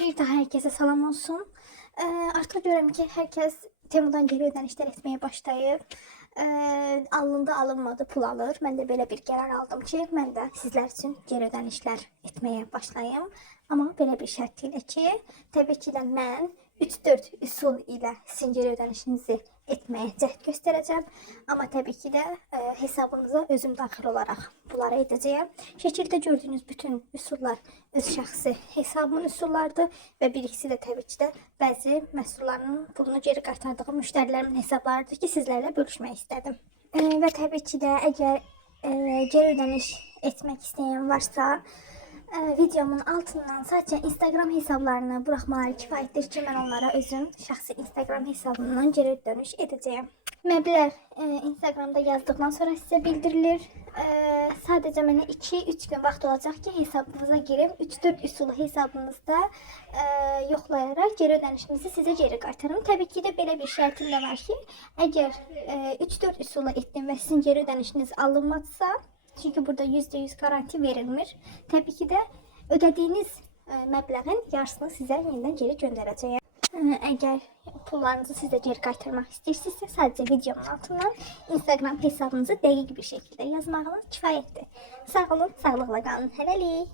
Bir daha herkese salam olsun. Artık görüyorum ki herkes Temu'dan geri ödənişlər etmeye başlayıb. Alındı alınmadı pul alır. Ben de böyle bir qərar aldım ki, ben de sizler için geri ödənişlər etmeye başlayayım. Ama böyle bir şart ilə ki, tabii ki de mən 3-4 üsul ilə sizin geri ödənişinizi etmeye cəhd göstereceğim. Ama tabii ki de hesabınıza özüm daxil olarak bunları edeceğim. Şəkildə gördüğünüz bütün üsullar öz şəxsi hesabımın üsullardır ve bir ikisi de tabii ki de bəzi məhsullarının pulunu geri qaytardığım müştərilərimin hesablarıdır ki, sizlərlə bölüşmək istədim. Ve tabii ki de eğer geri ödəniş etmek isteyen varsa videomun altından sadece Instagram hesablarına bırakmaları kifayettir ki, ben onlara özüm şəxsi Instagram hesabımdan geri dönüş edeceğim. Məbləğ Instagramda yazdıktan sonra size bildirilir. Sadece mənə 2-3 gün vaxt olacaq ki, hesabınıza girib 3-4 üsulu hesabınızda yoxlayarak geri ödənişinizi sizə geri qaytarım. Tabii ki de belə bir şərtim də var ki, əgər 3-4 üsulu etdim və sizin geri ödənişiniz alınmazsa, çünkü burada %100 garanti verilmir. Tabii ki de ödediğiniz məbləğin yarısını size yeniden geri göndereceğim. Eğer pullarınızı size geri qaytarmaq istəyirsinizsə, sadece videomun altından Instagram hesabınızı dəqiq bir şekilde yazmağınız kifayətdir. Sağ olun, sağlıqla qalın. Hələlik.